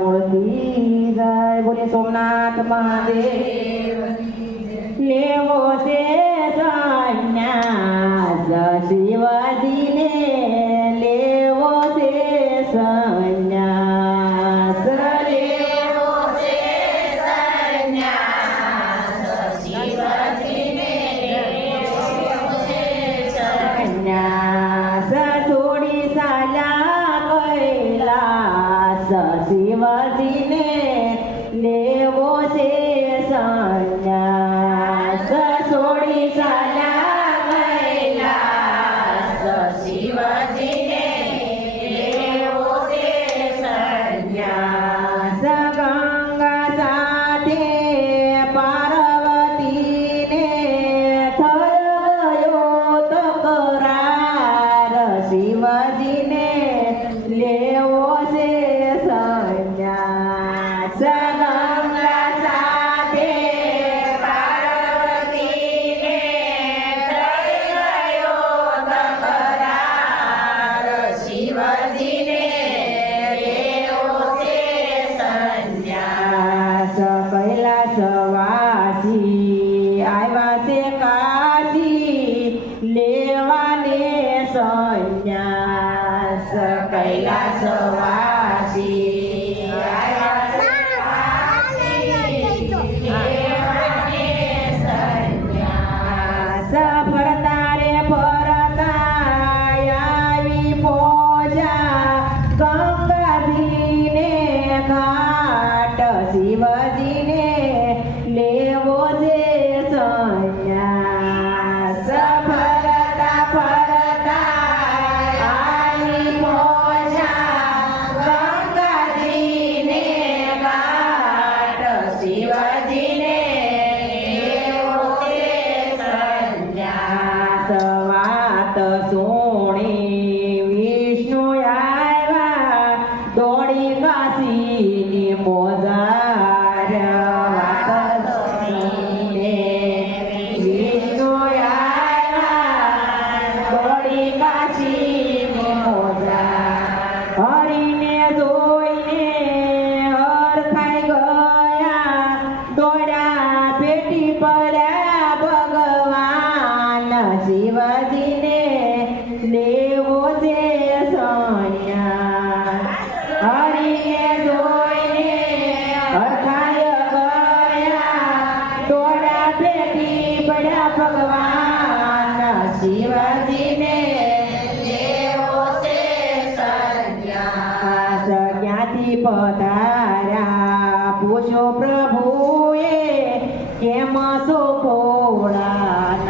મૂળથી જાય. બોલે સોમનાથ મહાદેવ. લેવો છે સંન્યાસ શિવજીને, લેવો છે સંન્યાસ. લેવો છે સંન્યાસ શિવજીને, લેવો છે સંન્યાસ છોડી ચાલ્યા કૈલાસ શિવજીને, લેવો છે સંન્યાસ. છોડી ચાલ્યા કૈલાસ શિવજીને, લેવો છે સંન્યાસ. ગંગા સાથે પાર્વતીને થયો તકરાર શિવજીને, લેવો છે સંન્યાસ. ગંગા સાથે પાર્વતીને થઈ ગયો તકરાર શિવજીને, લેવો છે સંન્યાસ. કૈલાસવાસી આવ્યા છે કાશી, લેવાને સંન્યાસ. કૈલાસવાસી આવ્યા છે કાશી, લેવાને સંન્યાસ. ફરતા રે ફરતા આવી પહોંચ્યા ગંગાજીને ઘાટ શિવજીને, લેવો છે સંન્યાસ. ફરતા ફરતા આવી પહોંચ્યા ગંગાજીને ઘાટ શિવજીને, લેવો છે સંન્યાસ. વાત સોણી વિષ્ણુ આવ્યા દોડી કાશીની મોજાર. વાત સોણીને વિષ્ણુ આવ્યા દોડી કાશીની મોજાર. હરીને જોઈને હરખાઈ ગયા, દોડ્યા પેટી પડ્યા ભગવાન શિવજીને, લેવો છે સંન્યાસ. હરીને જોઈને હરખાઈ ગયા, દોડ્યા પેટી પડ્યા ભગવાન શિવજીને, લેવો છે સંન્યાસ. ક્યાંથી પધાર્યા પૂછો પ્રભુએ, કેમ સો ભોળાનાથ.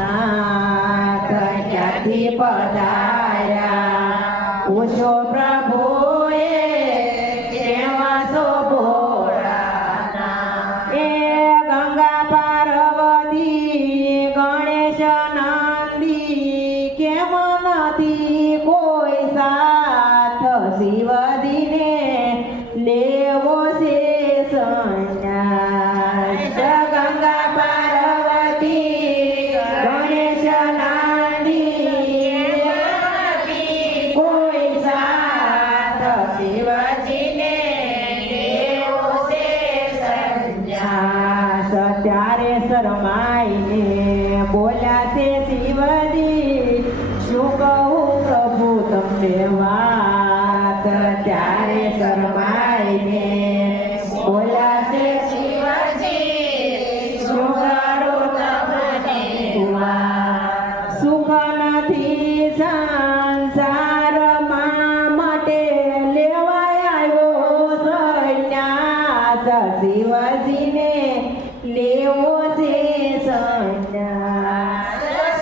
ક્યાંથી પધાર્યા પૂછો પ્રભુએ, કેમ સો ભોળાનાથ. એ ગંગા પાર્વતી ગણેશ નંદી, કેમ નથી કોઈ સાથ શિવજીને, લેવો છે સંન્યાસ. ગંગા પાર્વતી ગણેશ નંદી, કોઈ સાથ શિવજીને, લેવો છે સંન્યાસ. ત્યારે શરમાઈને બોલ્યા છે શિવજી, શું કહું પ્રભુ તમને વાત. ત્યારે શરમાઈને બોલ્યા છે શિવજી, શું કરું તમને વાત. સુખ નથી સંસારમાં માટે લેવાય આવ્યો સંન્યાસ શિવજીને, લેવો છે સંન્યાસ.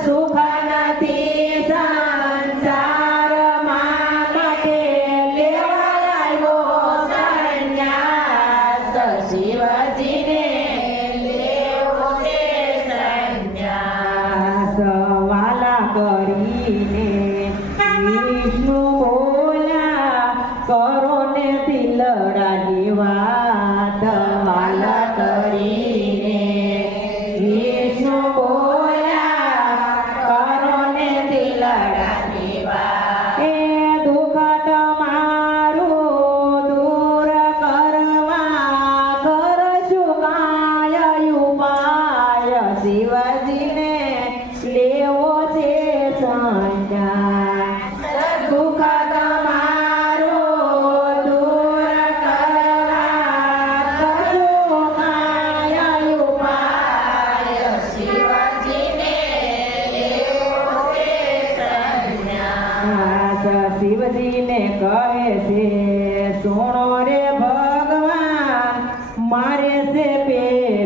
સુખ નથી સંસારમાં માટે લેવાય આવ્યો સંન્યાસ શિવજીને, લેવો છે સંન્યાસ. વાલા કરીને વિષ્ણુ બોલ્યા, કરો ને દિલડાની વાત. વાલા કરીને વિષ્ણુ બોલ્યા, કરો ને દિલડાની વાત. એ દુઃખ તમારું દૂર કરવા સુણો રે ભગવાન મારે છે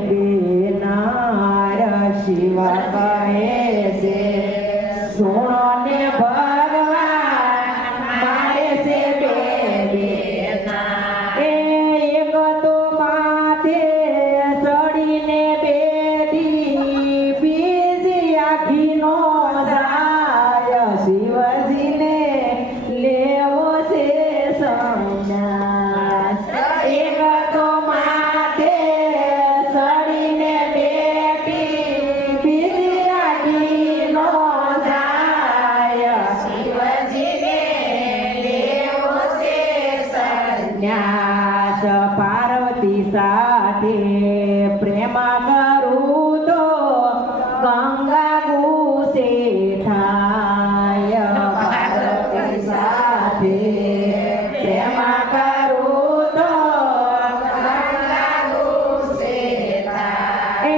બેનાર શિવા કહે છે સુણો ને ભગવાન મારે છે બેનાર એક તો માથે સડીને બેઠી બીજી આખીનો જાય શિવજીને લેવો છે સંન્યાસ એક તો માથે સડીને બેઠી બીજી આખીનો જાય શિવજીને લેવો છે સંન્યાસ પાર્વતી સાથે પ્રેમ કરું તો ગંગા ગુસે થાય પાર્વતી સાથે પ્રેમ કરું તો ગંગા ગુસે થાય એ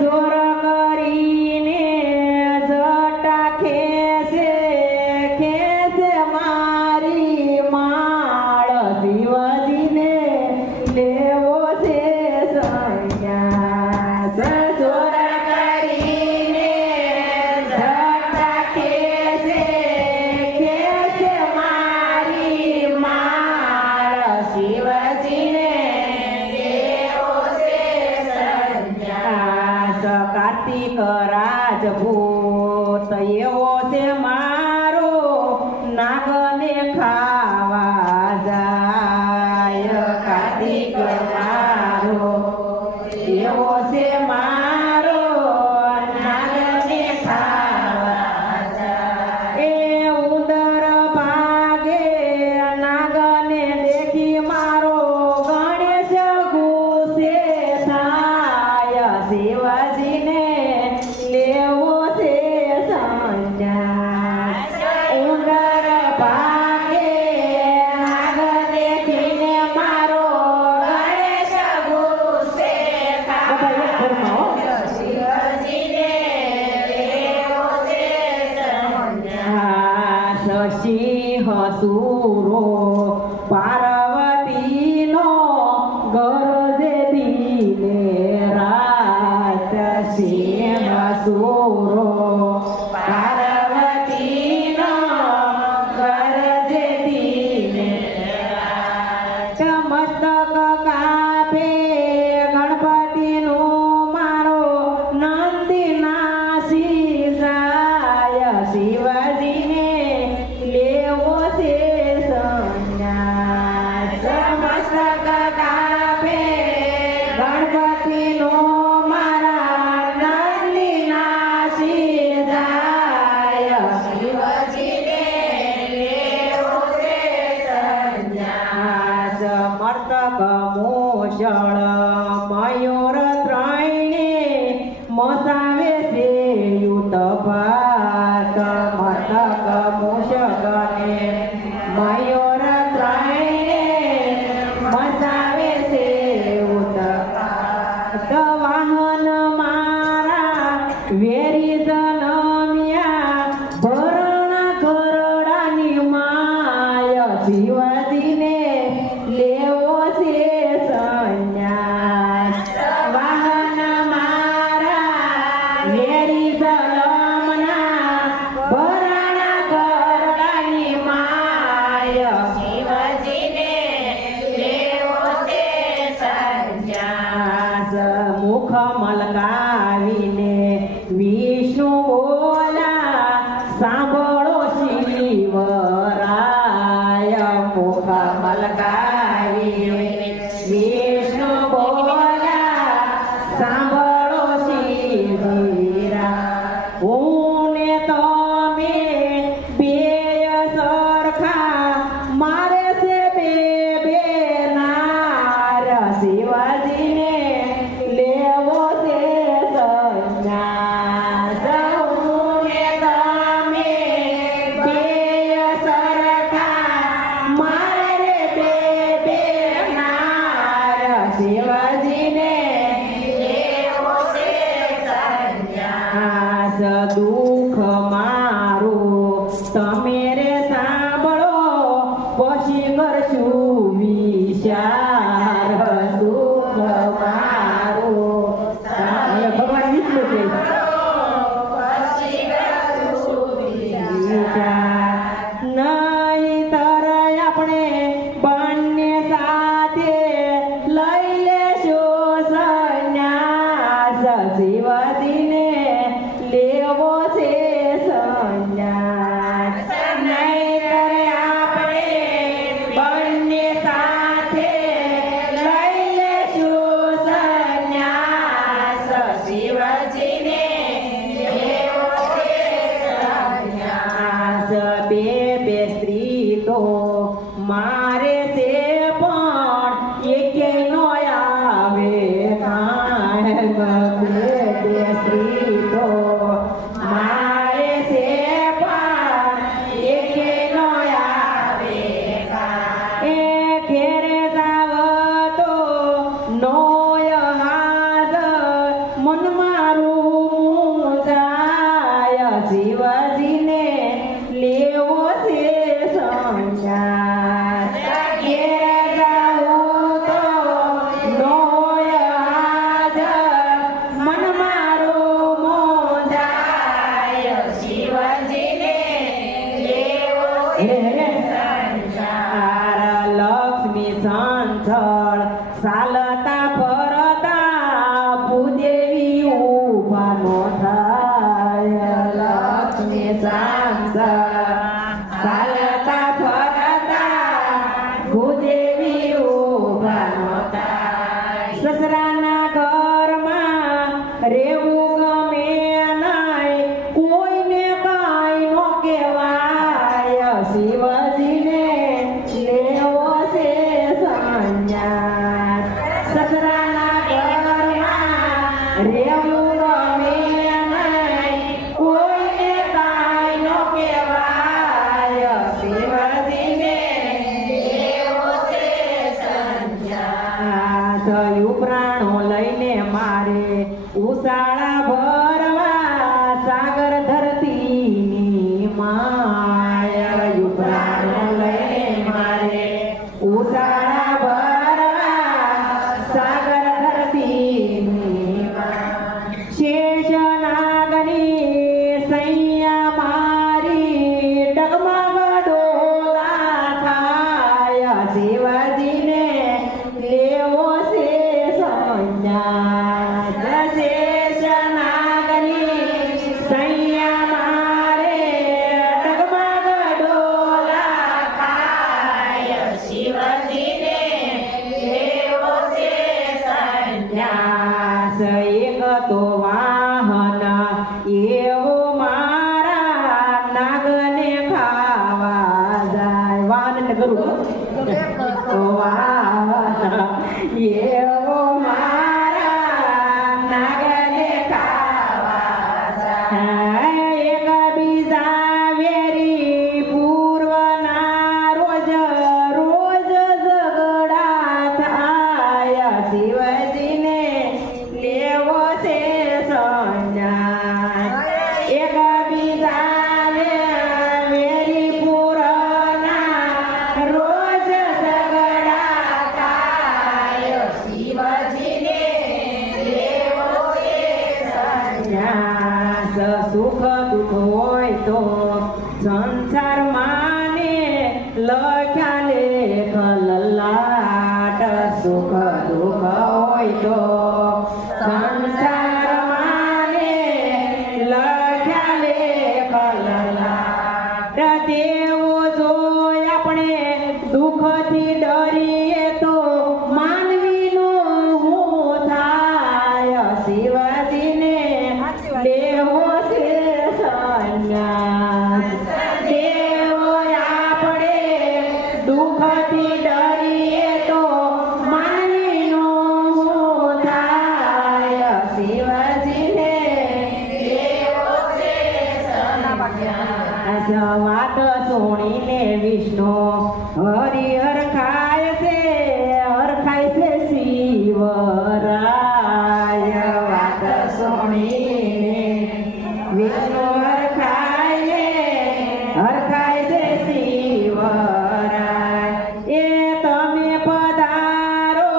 જોર કરીને જટા ખેસે મારી માળ શિવજીને લેવો છે સંન્યાસ જોર કરીને જટા ખેસે મારી માળ શિવજીને લેવો છે સંન્યાસ કાર્તિક રાજભૂત એવો છે મારો નાગને ખાવા જાય કાર્તિક મારો એવો છે મારો નાગને ખાવા જાય એ ઉંદર ભાગે નાગને દેખી મારો ગણેશ ગુસ્સે થાય શિવજીને લેવો છે સંન્યાસ ઉંદર ભાગે નાગ દેખીને મારો ગણેશ ગુસ્સે બધા એક ઘરમાં હો. શિવજીને લેવો છે સંન્યાસ સિંહ સુરો પાર્વતીનો ગરજે દિને રાત સિંહ સુરો પાર્વતીનો ગરજે દિને રાત મસ્તક કાપે ગણપતિનું મારો નંદીનાસી જાય શિવજીને લેવો છે સંન્યાસ મસ્તક કાપે ગણપતિનું મારા નંદીનાસી જાય શિવજીને લેવો છે સંન્યાસ મર્તક મૂષળ મયુર ત્રણે મસાવે છે યુત ભાત મર્તક મૂષકને મયુર ત્રણે મસાવે છે યુત વાહન મારા વેરી જનમ્યા ભરણ ઘરડાની માય શિવજીને લેવો છે સંન્યાસ વાહન મારા વેરી જનમના ભરણ ઘરડાની માય શિવજીને લેવો છે સંન્યાસ મુખ મલકાવીને વિષ્ણુ બોલા સાંભળો શિવરાય મુખ મલકાવીને વિષ્ણુ બોલા સાંભળો શિવરા હું ને તમે બેય સરખા મારે છે બેનાર શિવજીને લેવો છે સંન્યાસ હું ને તમે બેય સરખા મારે બેનાર શિવજીને લેવો છે સંન્યાસ દુઃખ મારું તમે રે સાંભળો પછી કરશું ચાલતા ફરતા ભૂદેવી ઊભા નો થાય લક્ષ્મી સાંસા ચાલતા ફરતા ભૂદેવી ઊભા નો થાય સસરાના ઘરમાં રેવું ગમે નાય કોઈને કાંઈ નો કહેવાય શિવજીને લેવો છે સંન્યાસ સસરાના ઘરમાં રેવું ગમે નાય કોઈને કાંઈ નો કહેવાય શિવજીને લેવો છે સંન્યાસ. થયું પ્રાણો લઈને મારે ઉસાળા ભરવા સાગર ધરતીની માયા પ્રાણો લઈને મારે ઉસાળા ભરવા સાગર ધરતીની શેષ નાગની સૈયા મારી ડગમગ ડોલા થાય શિવજીને લેવો છે સંન્યાસ શેષ નાગની સૈયા મારે ડગમગ ડોલા થાય શિવજીને લેવો છે સંન્યાસ. સંન્યાસ એક તો વાહન એવો મારા નાગને ખાવા જાય વાહન કરું વાહન એવો મારા નાગને ખાવા જાય એક બીજા વેરી પૂર્વના રોજ રોજ ઝઘડા થાય શિવજીને લેવો છે સંન્યાસ એક બીજા વેરી પૂરના રોજ ઝઘડા થાય શિવજીને લેવો છે સંન્યાસ. સંન્યાસ સુખ દુઃખ હોય તો સંસાર માને લખ્યા લેખ લલાટ સુખ દુઃખ હોય તો સંસાર માને લખ્યા લેખ લલાટ તેવો જો આપણે દુઃખથી ડરીએ તો માનવીનો હું થાય શિવજીને લેવો છે સંન્યાસ દેવો આપણે દુઃખથી ડરીએ તો માનવીનો હું થાય શિવજીને લેવો છે સંન્યાસ. વાત સુણીને વિષ્ણુ હરિહર ખાય છે શિવરાય વાત સુણીને વિષ્ણુ હરખાય છે શિવરાય એ તમે પધારો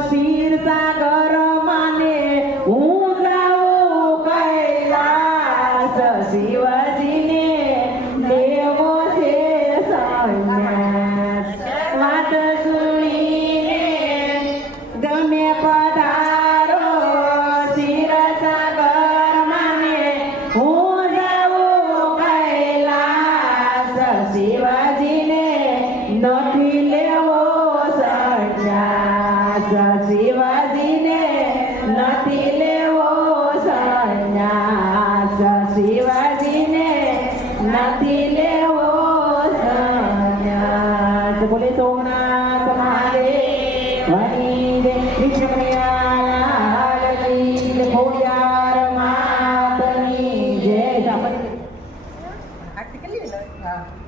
ક્ષીરસાગર માને હું જાઉં કૈલાસ શિવજીને લેવો છે સંન્યાસ વાત સુણીને ગમે પધારો ક્ષીરસાગર માને હું જાઉં કૈલાસ શિવજીને નથી લેવો સંન્યાસ શિવજીને નથી લેવો સંન્યાસ શિવજીને નથી લેવો સંન્યાસ બોલે સોમનાથ મહાદેવ વની દે કૃષ્ણ